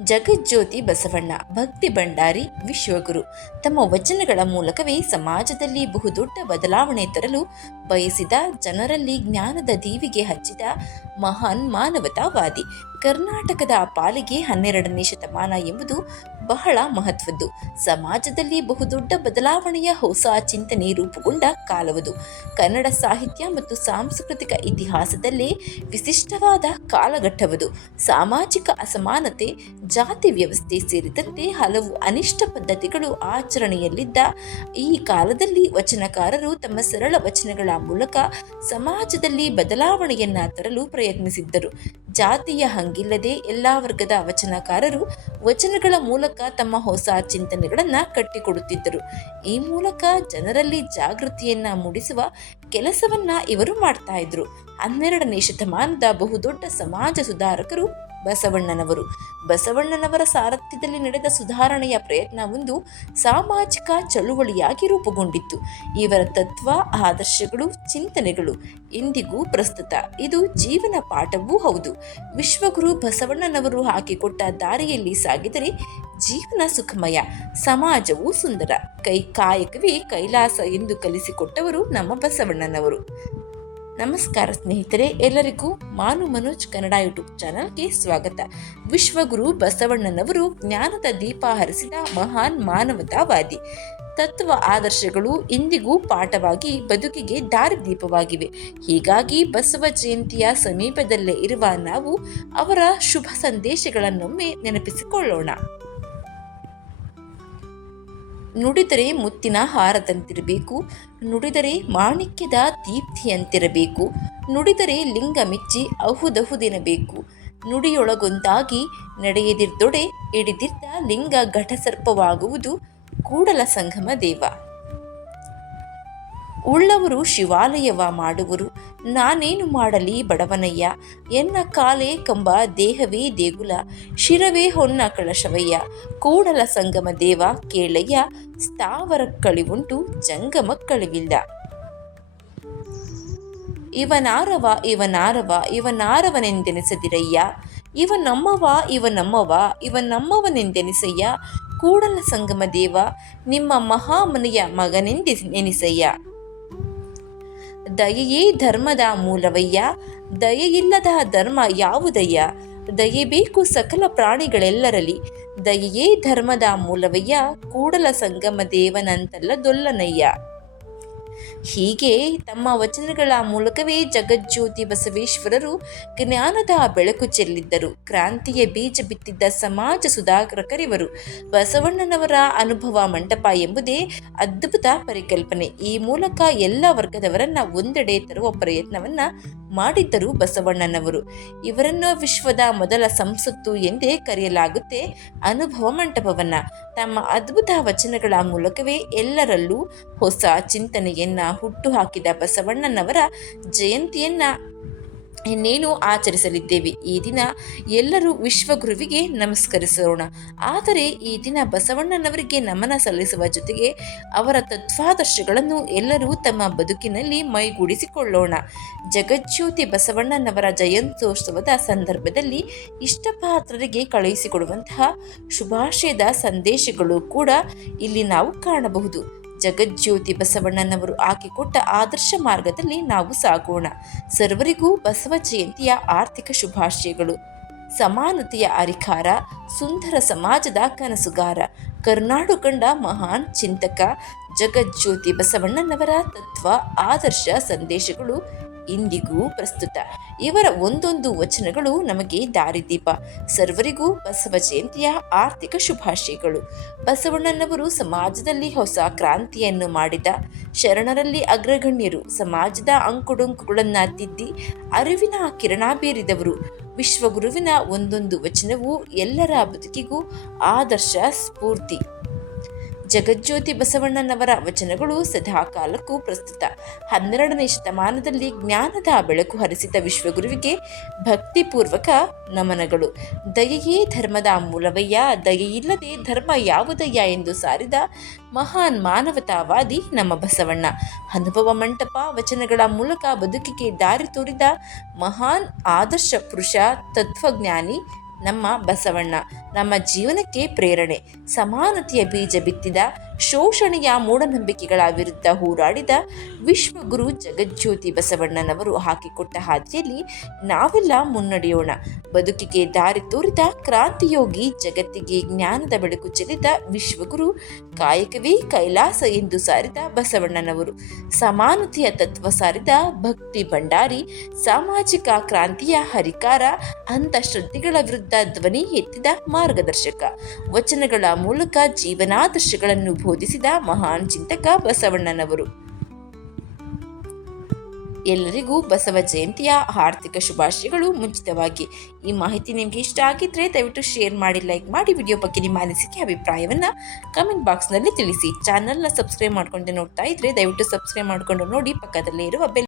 ಜಗಜ್ಯೋತಿ ಬಸವಣ್ಣ ಭಕ್ತಿ ಭಂಡಾರಿ ವಿಶ್ವಗುರು ತಮ್ಮ ವಚನಗಳ ಮೂಲಕವೇ ಸಮಾಜದಲ್ಲಿ ಬಹುದೊಡ್ಡ ಬದಲಾವಣೆ ತರಲು ಬಯಸಿದ ಜನರಲ್ಲಿ ಜ್ಞಾನದ ದೀವಿಗೆ ಹಚ್ಚಿದ ಮಹಾನ್ ಮಾನವತಾವಾದಿ. ಕರ್ನಾಟಕದ ಪಾಲಿಗೆ 12ನೇ ಶತಮಾನ ಎಂಬುದು ಬಹಳ ಮಹತ್ವದ್ದು. ಸಮಾಜದಲ್ಲಿ ಬಹುದೊಡ್ಡ ಬದಲಾವಣೆಯ ಹೊಸ ಚಿಂತನೆ ರೂಪುಗೊಂಡ ಕಾಲವದು. ಕನ್ನಡ ಸಾಹಿತ್ಯ ಮತ್ತು ಸಾಂಸ್ಕೃತಿಕ ಇತಿಹಾಸದಲ್ಲೇ ವಿಶಿಷ್ಟವಾದ ಕಾಲಘಟ್ಟವದು. ಸಾಮಾಜಿಕ ಅಸಮಾನತೆ, ಜಾತಿ ವ್ಯವಸ್ಥೆ ಸೇರಿದಂತೆ ಹಲವು ಅನಿಷ್ಟ ಪದ್ಧತಿಗಳು ಆಚರಣೆಯಲ್ಲಿದ್ದ ಈ ಕಾಲದಲ್ಲಿ ವಚನಕಾರರು ತಮ್ಮ ಸರಳ ವಚನಗಳ ಮೂಲಕ ಸಮಾಜದಲ್ಲಿ ಬದಲಾವಣೆಯನ್ನ ತರಲು ಪ್ರಯತ್ನಿಸಿದ್ದರು. ಜಾತಿಯ ಹಂಗಿಲ್ಲದೆ ಎಲ್ಲ ವರ್ಗದ ವಚನಕಾರರು ವಚನಗಳ ಮೂಲಕ ತಮ್ಮ ಹೊಸ ಚಿಂತನೆಗಳನ್ನ ಕಟ್ಟಿಕೊಡುತ್ತಿದ್ದರು. ಈ ಮೂಲಕ ಜನರಲ್ಲಿ ಜಾಗೃತಿಯನ್ನ ಮೂಡಿಸುವ ಕೆಲಸವನ್ನ ಇವರು ಮಾಡ್ತಾ ಇದ್ರು. 12ನೇ ಶತಮಾನದ ಬಹುದೊಡ್ಡ ಸಮಾಜ ಸುಧಾರಕರು ಬಸವಣ್ಣನವರು. ಬಸವಣ್ಣನವರ ಸಾರಥ್ಯದಲ್ಲಿ ನಡೆದ ಸುಧಾರಣೆಯ ಪ್ರಯತ್ನ ಒಂದು ಸಾಮಾಜಿಕ ಚಳುವಳಿಯಾಗಿ ರೂಪುಗೊಂಡಿತ್ತು. ಇವರ ತತ್ವ, ಆದರ್ಶಗಳು, ಚಿಂತನೆಗಳು ಇಂದಿಗೂ ಪ್ರಸ್ತುತ. ಇದು ಜೀವನ ಪಾಠವೂ ಹೌದು. ವಿಶ್ವಗುರು ಬಸವಣ್ಣನವರು ಹಾಕಿಕೊಟ್ಟ ದಾರಿಯಲ್ಲಿ ಸಾಗಿದರೆ ಜೀವನ ಸುಖಮಯ, ಸಮಾಜವೂ ಸುಂದರ. ಕಾಯಕವೇ ಕೈಲಾಸ ಎಂದು ಕಲಿಸಿಕೊಟ್ಟವರು ನಮ್ಮ ಬಸವಣ್ಣನವರು. ನಮಸ್ಕಾರ ಸ್ನೇಹಿತರೆ, ಎಲ್ಲರಿಗೂ ಮಾನು ಮನೋಜ್ ಕನ್ನಡ ಯೂಟ್ಯೂಬ್ ಚಾನಲ್ಗೆ ಸ್ವಾಗತ. ವಿಶ್ವಗುರು ಬಸವಣ್ಣನವರು ಜ್ಞಾನದ ದೀಪ ಹರಿಸಿದ ಮಹಾನ್ ಮಾನವತಾವಾದಿ. ತತ್ವ ಆದರ್ಶಗಳು ಇಂದಿಗೂ ಪಾಠವಾಗಿ ಬದುಕಿಗೆ ದಾರಿದೀಪವಾಗಿವೆ. ಹೀಗಾಗಿ ಬಸವ ಜಯಂತಿಯ ಸಮೀಪದಲ್ಲೇ ಇರುವ ನಾವು ಅವರ ಶುಭ ಸಂದೇಶಗಳನ್ನೊಮ್ಮೆ ನೆನಪಿಸಿಕೊಳ್ಳೋಣ. ನುಡಿದರೆ ಮುತ್ತಿನ ಹಾರದಂತಿರಬೇಕು, ನುಡಿದರೆ ಮಾಣಿಕ್ಯದ ದೀಪ್ತಿಯಂತಿರಬೇಕು, ನುಡಿದರೆ ಲಿಂಗ ಮೆಚ್ಚಿ ಅಹುದಹುದೆನಬೇಕು, ನುಡಿಯೊಳಗೊಂದಾಗಿ ನಡೆಯದಿರ್ದೊಡೆ ಹಿಡಿದಿದ್ದ ಲಿಂಗ ಘಟಸರ್ಪವಾಗುವುದು ಕೂಡಲ ಸಂಗಮ ದೇವ. ಉಳ್ಳವರು ಶಿವಾಲಯವ ಮಾಡುವರು, ನಾನೇನು ಮಾಡಲಿ ಬಡವನಯ್ಯ, ಎನ್ನ ಕಾಲೇ ಕಂಬ ದೇಹವೇ ದೇಗುಲ, ಶಿರವೇ ಹೊನ್ನ ಕಳಶವಯ್ಯ, ಕೂಡಲ ಸಂಗಮ ದೇವ ಕೇಳಯ್ಯ, ಸ್ಥಾವರಕ್ಕಳಿವುಂಟು ಜಂಗಮಕ್ಕಳಿವಿಲ್ಲ. ಇವನಾರವ ಇವನಾರವ ಇವನಾರವನೆಂದೆನಿಸದಿರಯ್ಯ, ಇವನಮ್ಮವ ಇವನಮ್ಮವ ಇವನಮ್ಮವನೆಂದೆನಿಸಯ್ಯ, ಕೂಡಲ ಸಂಗಮ ದೇವ ನಿಮ್ಮ ಮಹಾಮನೆಯ ಮಗನೆಂದೆನಿಸಯ್ಯ. ದಯೆಯೇ ಧರ್ಮದ ಮೂಲವಯ್ಯ, ದಯೆಯಿಲ್ಲದ ಧರ್ಮ ಯಾವುದಯ್ಯ, ದಯೆಬೇಕು ಸಕಲ ಪ್ರಾಣಿಗಳೆಲ್ಲರಲ್ಲಿ, ದಯೆಯೇ ಧರ್ಮದ ಮೂಲವಯ್ಯ, ಕೂಡಲ ಸಂಗಮ ದೇವನಂತಲ್ಲದೊಲ್ಲನಯ್ಯ. ಹೀಗೆ ತಮ್ಮ ವಚನಗಳ ಮೂಲಕವೇ ಜಗಜ್ಯೋತಿ ಬಸವೇಶ್ವರರು ಜ್ಞಾನದ ಬೆಳಕು ಚೆಲ್ಲಿದ್ದರು. ಕ್ರಾಂತಿಯ ಬೀಜ ಬಿತ್ತಿದ್ದ ಸಮಾಜ ಸುಧಾರಕರಿವರು. ಬಸವಣ್ಣನವರ ಅನುಭವ ಮಂಟಪ ಎಂಬುದೇ ಅದ್ಭುತ ಪರಿಕಲ್ಪನೆ. ಈ ಮೂಲಕ ಎಲ್ಲ ವರ್ಗದವರನ್ನ ಒಂದೆಡೆ ತರುವ ಪ್ರಯತ್ನವನ್ನ ಮಾಡಿದ್ದರು ಬಸವಣ್ಣನವರು. ಇವರನ್ನು ವಿಶ್ವದ ಮೊದಲ ಸಂಸತ್ತು ಎಂದೇ ಕರೆಯಲಾಗುತ್ತೆ. ಅನುಭವ ಮಂಟಪವನ್ನ ತಮ್ಮ ಅದ್ಭುತ ವಚನಗಳ ಮೂಲಕವೇ ಎಲ್ಲರಲ್ಲೂ ಹೊಸ ಚಿಂತನೆಯನ್ನ ಹುಟ್ಟು ಹಾಕಿದ ಬಸವಣ್ಣನವರ ಜಯಂತಿಯನ್ನ ಇನ್ನೇನು ಆಚರಿಸಲಿದ್ದೇವೆ. ಈ ದಿನ ಎಲ್ಲರೂ ವಿಶ್ವಗುರುವಿಗೆ ನಮಸ್ಕರಿಸೋಣ. ಆದರೆ ಈ ದಿನ ಬಸವಣ್ಣನವರಿಗೆ ನಮನ ಸಲ್ಲಿಸುವ ಜೊತೆಗೆ ಅವರ ತತ್ವಾದರ್ಶಗಳನ್ನು ಎಲ್ಲರೂ ತಮ್ಮ ಬದುಕಿನಲ್ಲಿ ಮೈಗೂಡಿಸಿಕೊಳ್ಳೋಣ. ಜಗಜ್ಯೋತಿ ಬಸವಣ್ಣನವರ ಜಯಂತ್ಯೋತ್ಸವದ ಸಂದರ್ಭದಲ್ಲಿ ಇಷ್ಟಪಾತ್ರರಿಗೆ ಕಳುಹಿಸಿಕೊಡುವಂತಹ ಶುಭಾಶಯದ ಸಂದೇಶಗಳು ಕೂಡ ಇಲ್ಲಿ ನಾವು ಕಾಣಬಹುದು. ಜಗಜ್ಯೋತಿ ಬಸವಣ್ಣನವರು ಹಾಕಿಕೊಟ್ಟ ಆದರ್ಶ ಮಾರ್ಗದಲ್ಲಿ ನಾವು ಸಾಗೋಣ. ಸರ್ವರಿಗೂ ಬಸವ ಜಯಂತಿಯ ಆರ್ಥಿಕ ಶುಭಾಶಯಗಳು. ಸಮಾನತೆಯ ಅರಿಕಾರ, ಸುಂದರ ಸಮಾಜದ ಕನಸುಗಾರ, ಕರುನಾಡು ಕಂಡ ಮಹಾನ್ ಚಿಂತಕ ಜಗಜ್ಯೋತಿ ಬಸವಣ್ಣನವರ ತತ್ವ, ಆದರ್ಶ, ಸಂದೇಶಗಳು ಇಂದಿಗೂ ಪ್ರಸ್ತುತ. ಇವರ ಒಂದೊಂದು ವಚನಗಳು ನಮಗೆ ದಾರಿದೀಪ. ಸರ್ವರಿಗೂ ಬಸವ ಜಯಂತಿಯ ಆರ್ಥಿಕ ಶುಭಾಶಯಗಳು. ಬಸವಣ್ಣನವರು ಸಮಾಜದಲ್ಲಿ ಹೊಸ ಕ್ರಾಂತಿಯನ್ನು ಮಾಡಿದ ಶರಣರಲ್ಲಿ ಅಗ್ರಗಣ್ಯರು. ಸಮಾಜದ ಅಂಕುಡೊಂಕುಗಳನ್ನು ತಿದ್ದಿ ಅರಿವಿನ ಕಿರಣ ಬೀರಿದವರು. ವಿಶ್ವಗುರುವಿನ ಒಂದೊಂದು ವಚನವೂ ಎಲ್ಲರ ಬದುಕಿಗೂ ಆದರ್ಶ, ಸ್ಫೂರ್ತಿ. ಜಗಜ್ಯೋತಿ ಬಸವಣ್ಣನವರ ವಚನಗಳು ಸದಾ ಕಾಲಕ್ಕೂ ಪ್ರಸ್ತುತ. 12ನೇ ಶತಮಾನದಲ್ಲಿ ಜ್ಞಾನದ ಬೆಳಕು ಹರಿಸಿದ ವಿಶ್ವಗುರುವಿಗೆ ಭಕ್ತಿಪೂರ್ವಕ ನಮನಗಳು. ದಯೆಯೇ ಧರ್ಮದ ಮೂಲವಯ್ಯ, ದಯೆಯಿಲ್ಲದೆ ಧರ್ಮ ಯಾವುದಯ್ಯ ಎಂದು ಸಾರಿದ ಮಹಾನ್ ಮಾನವತಾವಾದಿ ನಮ್ಮ ಬಸವಣ್ಣ. ಅನುಭವ ಮಂಟಪ ವಚನಗಳ ಮೂಲಕ ಬದುಕಿಗೆ ದಾರಿ ತೋರಿದ ಮಹಾನ್ ಆದರ್ಶ ಪುರುಷ, ತತ್ವಜ್ಞಾನಿ ನಮ್ಮ ಬಸವಣ್ಣ ನಮ್ಮ ಜೀವನಕ್ಕೆ ಪ್ರೇರಣೆ. ಸಮಾನತೆಯ ಬೀಜ ಬಿತ್ತಿದ, ಶೋಷಣೆಯ ಮೂಢನಂಬಿಕೆಗಳ ವಿರುದ್ಧ ಹೋರಾಡಿದ ವಿಶ್ವಗುರು ಜಗಜ್ಯೋತಿ ಬಸವಣ್ಣನವರು ಹಾಕಿಕೊಟ್ಟ ಹಾದಿಯಲ್ಲಿ ನಾವೆಲ್ಲ ಮುನ್ನಡೆಯೋಣ. ಬದುಕಿಗೆ ದಾರಿ ತೋರಿದ ಕ್ರಾಂತಿಯೋಗಿ, ಜಗತ್ತಿಗೆ ಜ್ಞಾನದ ಬೆಳಕು ಚೆಲ್ಲಿದ ವಿಶ್ವಗುರು, ಕಾಯಕವೇ ಕೈಲಾಸ ಎಂದು ಸಾರಿದ ಬಸವಣ್ಣನವರು, ಸಮಾನತೆಯ ತತ್ವ ಸಾರಿದ ಭಕ್ತಿ ಭಂಡಾರಿ, ಸಾಮಾಜಿಕ ಕ್ರಾಂತಿಯ ಹರಿಕಾರ, ಅಂಧಶ್ರದ್ಧೆಗಳ ವಿರುದ್ಧ ಧ್ವನಿ ಎತ್ತಿದ ಮಾರ್ಗದರ್ಶಕ, ವಚನಗಳ ಮೂಲಕ ಜೀವನಾದರ್ಶಗಳನ್ನು ಬೋಧಿಸಿದ ಮಹಾನ್ ಚಿಂತಕ ಬಸವಣ್ಣನವರು. ಎಲ್ಲರಿಗೂ ಬಸವ ಜಯಂತಿಯ ಆರ್ಥಿಕ ಶುಭಾಶಯಗಳು. ಮುಂಚಿತವಾಗಿ ಈ ಮಾಹಿತಿ ನಿಮಗೆ ಇಷ್ಟ ಆಗಿದ್ರೆ ದಯವಿಟ್ಟು ಶೇರ್ ಮಾಡಿ, ಲೈಕ್ ಮಾಡಿ. ವಿಡಿಯೋ ಬಗ್ಗೆ ನಿಮ್ಮ ಅನಿಸಿಕೆ ಅಭಿಪ್ರಾಯವನ್ನು ಕಮೆಂಟ್ ಬಾಕ್ಸ್ನಲ್ಲಿ ತಿಳಿಸಿ. ಚಾನಲ್ನ ಸಬ್ಸ್ಕ್ರೈಬ್ ಮಾಡ್ಕೊಂಡು ನೋಡ್ತಾ ಇದ್ರೆ ದಯವಿಟ್ಟು ಸಬ್ಸ್ಕ್ರೈಬ್ ಮಾಡಿಕೊಂಡು ನೋಡಿ. ಪಕ್ಕದಲ್ಲೇ ಇರುವ ಬೆಲ್